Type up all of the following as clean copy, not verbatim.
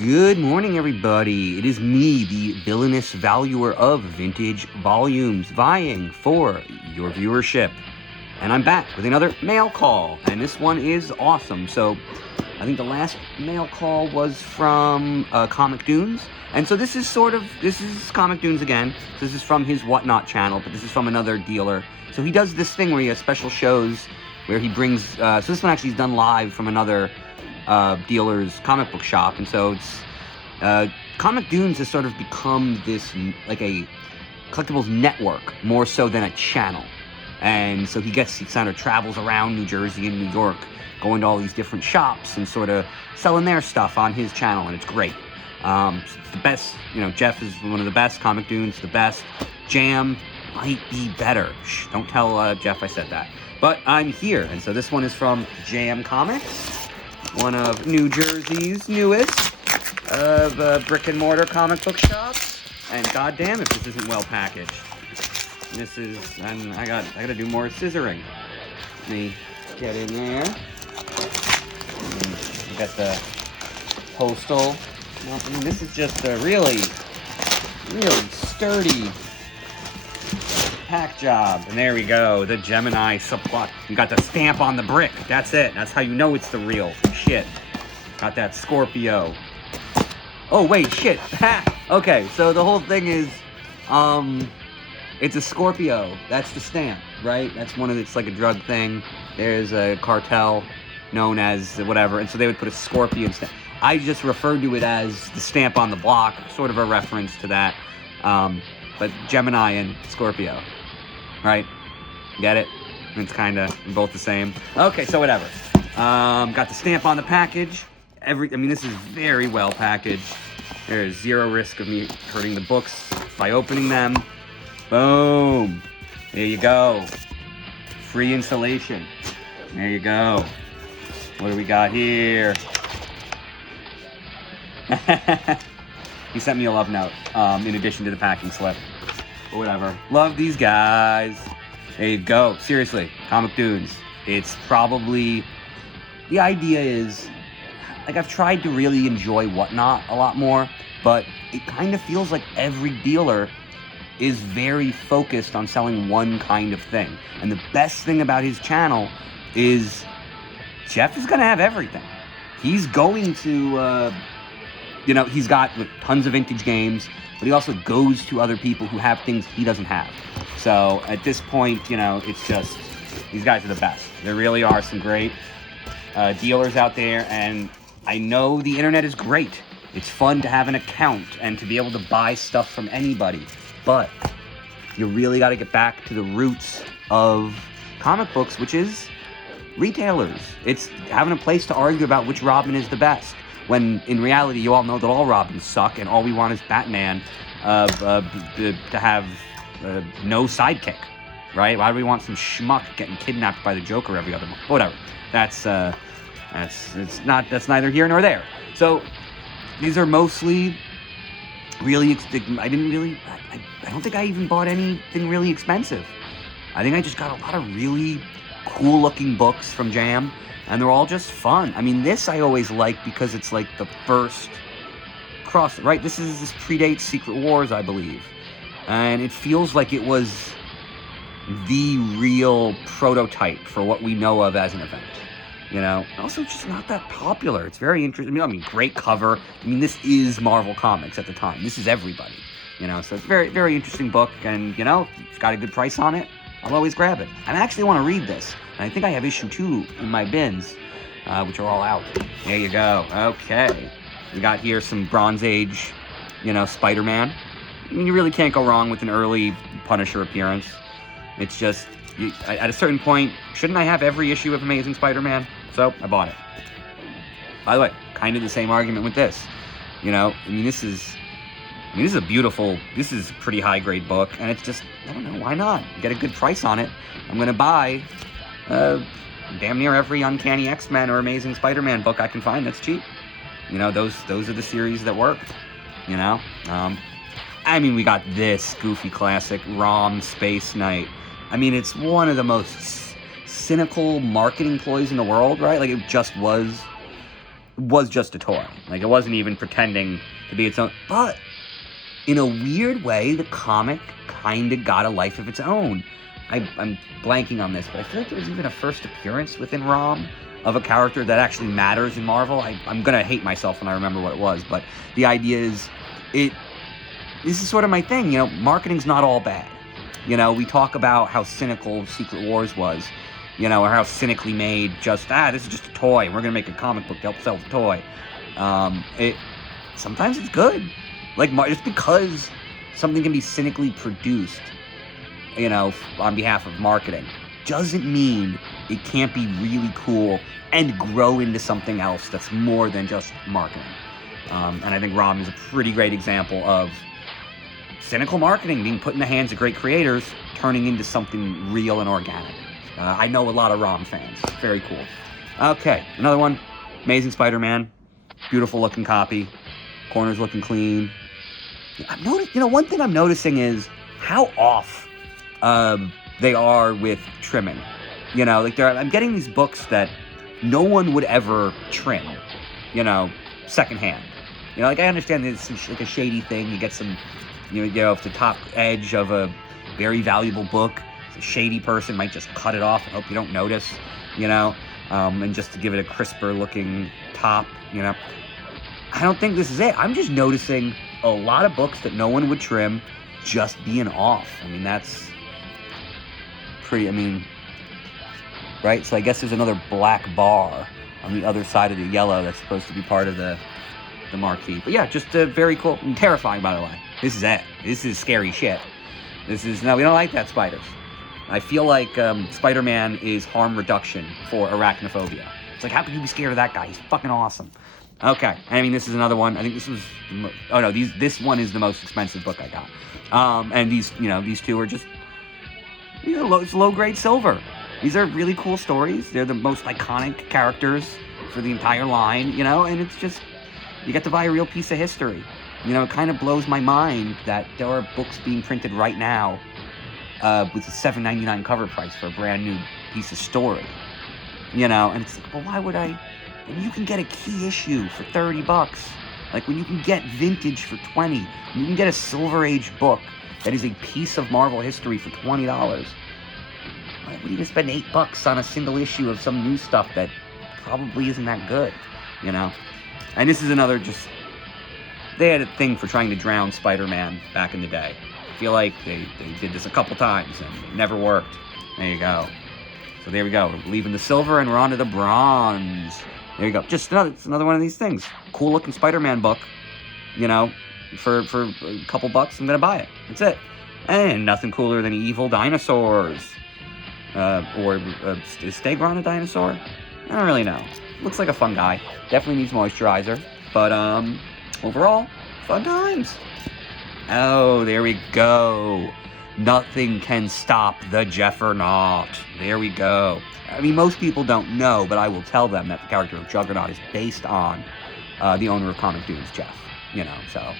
Good morning, everybody. It is me, the villainous valuer of vintage volumes, vying for your viewership. And I'm back with another mail call, and this one is awesome. So, I think the last mail call was from Comic Dunes, and so this is Comic Dunes again. This is from his WhatNot channel, but this is from another dealer. So he does this thing where he has special shows where he brings, so this one actually is done live from another dealer's comic book shop, and so it's Comic Dunes has sort of become this like a collectibles network more so than a channel. And so he kind of travels around New Jersey and New York, going to all these different shops and sort of selling their stuff on his channel, and it's great. It's the best, Jeff is one of the best. Comic Dunes, the best. Jam might be better. Shh, don't tell Jeff I said that. But I'm here, and so this one is from Jam Comics, one of New Jersey's newest brick and mortar comic book shops. And goddamn if this isn't well packaged. This is, and I gotta do more scissoring. Let me get in there. We got the postal. This is just a really sturdy pack job. And there we go, the Gemini supply. You got the stamp on the brick. That's it. That's how you know it's the real shit. Got that Scorpio. Oh wait, shit. Ha! Okay, so the whole thing is, it's a Scorpio. That's the stamp, right? That's it's like a drug thing. There's a cartel known as whatever, and so they would put a scorpion stamp. I just referred to it as the stamp on the block, sort of a reference to that. But Gemini and Scorpio, right? Get it? It's kind of both the same. Okay, so whatever. Got the stamp on the package. This is very well packaged. There is zero risk of me hurting the books by opening them. Boom. There you go. Free installation. There you go. What do we got here? He sent me a love note, in addition to the packing slip. But whatever. Love these guys. There you go. Seriously, Comic Dunes. It's probably... The idea is... Like, I've tried to really enjoy WhatNot a lot more, but it kind of feels like every dealer is very focused on selling one kind of thing. And the best thing about his channel is Jeff is going to have everything. He's going to, he's got tons of vintage games, but he also goes to other people who have things he doesn't have. So at this point, it's just, these guys are the best. There really are some great dealers out there, and I know the internet is great. It's fun to have an account and to be able to buy stuff from anybody. But you really got to get back to the roots of comic books, which is retailers. It's having a place to argue about which Robin is the best, when in reality you all know that all Robins suck and all we want is Batman to have no sidekick, right? Why do we want some schmuck getting kidnapped by the Joker every other month? Whatever. That's neither here nor there. So these are mostly really, I don't think I even bought anything really expensive. I think I just got a lot of really cool looking books from Jam, and they're all just fun. This I always like because it's like the first cross, right? This predates Secret Wars, I believe. And it feels like it was the real prototype for what we know of as an event. Also just not that popular. It's very interesting. Great cover. This is Marvel Comics at the time. This is everybody. So it's a very, very interesting book, and, it's got a good price on it. I'll always grab it. I actually want to read this, and I think I have issue 2 in my bins, which are all out. There you go. Okay. We got here some Bronze Age, Spider-Man. You really can't go wrong with an early Punisher appearance. It's just, at a certain point, shouldn't I have every issue of Amazing Spider-Man? So, I bought it. By the way, kind of the same argument with this. This is a beautiful, this is a pretty high-grade book, and it's just, I don't know, why not? Get a good price on it. I'm going to buy damn near every Uncanny X-Men or Amazing Spider-Man book I can find that's cheap. Those are the series that work. We got this goofy classic, ROM Space Knight. It's one of the most cynical marketing ploys in the world, right? Like, it just was was just a toy. Like, it wasn't even pretending to be its own. But in a weird way, the comic kind of got a life of its own. I'm blanking on this, but I feel like there was even a first appearance within ROM of a character that actually matters in Marvel. I'm gonna hate myself when I remember what it was, but the idea is, this is sort of my thing, you know, marketing's not all bad. You know, we talk about how cynical Secret Wars was, you know, or how cynically made this is just a toy, we're gonna make a comic book to help sell the toy. Sometimes it's good. Like, just because something can be cynically produced, you know, on behalf of marketing, doesn't mean it can't be really cool and grow into something else that's more than just marketing. And I think ROM is a pretty great example of cynical marketing being put in the hands of great creators, turning into something real and organic. I know a lot of ROM fans. Very cool. Okay, another one. Amazing Spider-Man. Beautiful looking copy. Corners looking clean. I've noticed, you know, one thing I'm noticing is how off they are with trimming. You know, like I'm getting these books that no one would ever trim, you know, secondhand. You know, like, I understand it's like a shady thing. You get some, you know, if the top edge of a very valuable book, a shady person might just cut it off and hope you don't notice, you know, and just to give it a crisper looking top, you know. I don't think this is it. I'm just noticing a lot of books that no one would trim just being off. I mean, that's pretty, I mean, right? So I guess there's another black bar on the other side of the yellow that's supposed to be part of the marquee. But yeah, just very cool and terrifying, by the way. This is it. This is scary shit. No, we don't like that, spiders. I feel like Spider-Man is harm reduction for arachnophobia. It's like, how could you be scared of that guy? He's fucking awesome. Okay, I mean, this is another one. I think this was, oh no, this one is the most expensive book I got. And these, you know, these two are just, you know, it's low-grade silver. These are really cool stories. They're the most iconic characters for the entire line, you know, and it's just, you get to buy a real piece of history. You know, it kind of blows my mind that there are books being printed right now with a $7.99 cover price for a brand new piece of story. You know, and it's like, well, why would I? When you can get a key issue for $30, like when you can get vintage for $20, when you can get a Silver Age book that is a piece of Marvel history for $20, why would you just spend $8 on a single issue of some new stuff that probably isn't that good, you know? And this is another just, they had a thing for trying to drown Spider-Man back in the day. I feel like they did this a couple times and it never worked. There you go. So there we go. We're leaving the silver and we're on to the bronze. There you go. Just another one of these things. Cool looking Spider-Man book, you know, for a couple bucks. I'm gonna buy it. That's it. And nothing cooler than evil dinosaurs. Is Stegron a dinosaur? I don't really know. Looks like a fun guy. Definitely needs moisturizer. But overall, fun times. Oh, there we go. Nothing can stop the Juggernaut. There we go. I mean, most people don't know, but I will tell them that the character of Juggernaut is based on the owner of Comic Dunes, Jeff. You know, so,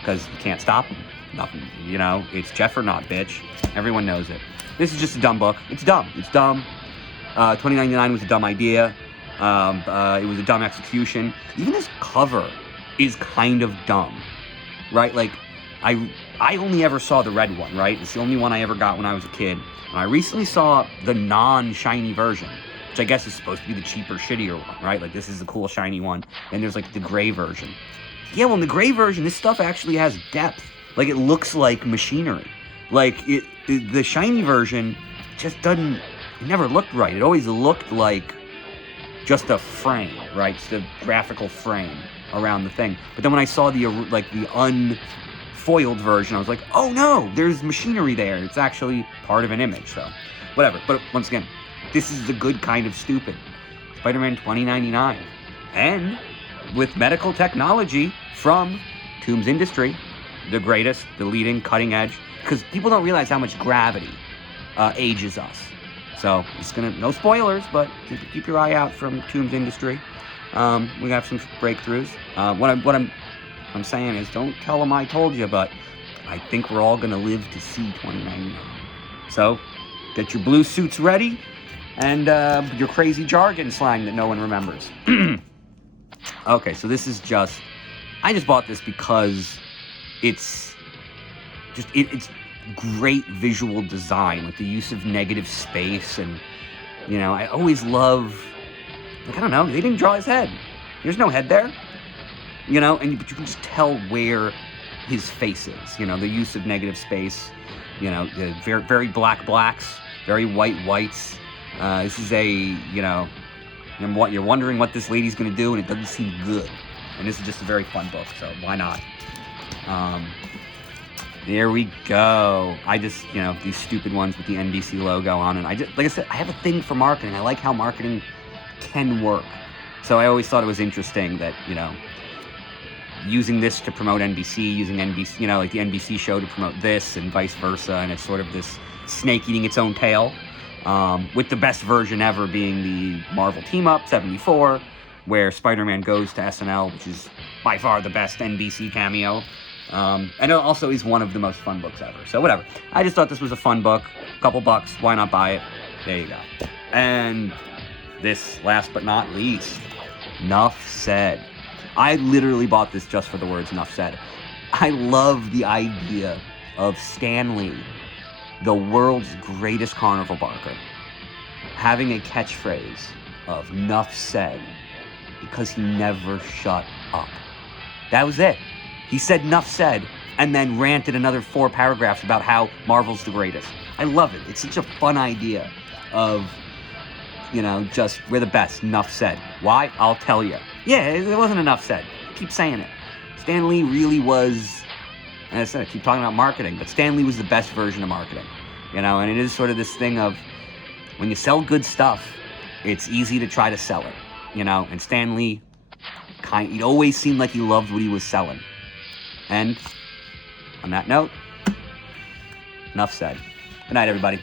because you can't stop him. Nothing, you know, it's Juggernaut, bitch. Everyone knows it. This is just a dumb book. It's dumb. It's dumb. $20.99 was a dumb idea. It was a dumb execution. Even this cover is kind of dumb, right? Like, I only ever saw the red one, right? It's the only one I ever got when I was a kid. And I recently saw the non-shiny version, which I guess is supposed to be the cheaper, shittier one, right? Like, this is the cool, shiny one. And there's, like, the gray version. Yeah, well, in the gray version, this stuff actually has depth. Like, it looks like machinery. Like, the shiny version just doesn't, it never looked right. It always looked like just a frame, right? Just a graphical frame around the thing. But then when I saw the unfoiled version, I was like, oh no, there's machinery there. It's actually part of an image, so whatever. But once again, this is the good kind of stupid. Spider-Man $20.99. And with medical technology from Toomes Industry, the greatest, the leading, cutting edge, because people don't realize how much gravity ages us. So it's gonna, no spoilers, but keep your eye out from Toomes Industry. We have some breakthroughs. What I'm saying is, don't tell them I told you, but I think we're all gonna live to see 2099. So get your blue suits ready and your crazy jargon slang that no one remembers. Okay, so this is just... I just bought this because it's just... It's great visual design with the use of negative space, and, you know, I always love... Like, I don't know, they didn't draw his head. There's no head there. You know, but you can just tell where his face is. You know, the use of negative space. You know, the very, very black blacks, very white whites. This is a, you know, you're wondering what this lady's going to do, and it doesn't seem good. And this is just a very fun book, so why not? There we go. I just, you know, these stupid ones with the NBC logo on, and I just, like I said, I have a thing for marketing. I like how marketing can work. So I always thought it was interesting that, you know, using this to promote NBC, using NBC, you know, like the NBC show to promote this, and vice versa, and it's sort of this snake eating its own tail, with the best version ever being the Marvel Team-Up 74, where Spider-Man goes to SNL, which is by far the best NBC cameo, and it also is one of the most fun books ever. So whatever. I just thought this was a fun book, couple bucks, why not buy it? There you go. And this, last but not least, Nuff Said. I literally bought this just for the words Nuff Said. I love the idea of Stan Lee, the world's greatest carnival barker, having a catchphrase of Nuff Said because he never shut up. That was it. He said Nuff Said and then ranted another 4 paragraphs about how Marvel's the greatest. I love it. It's such a fun idea of, you know, just, we're the best, Nuff Said. Why? I'll tell you. Yeah, it wasn't enough said. I keep saying it. Stan Lee really was, as I said, I keep talking about marketing, but Stan Lee was the best version of marketing. You know, and it is sort of this thing of, when you sell good stuff, it's easy to try to sell it. You know, and Stan Lee, he always seemed like he loved what he was selling. And, on that note, Nuff Said. Good night, everybody.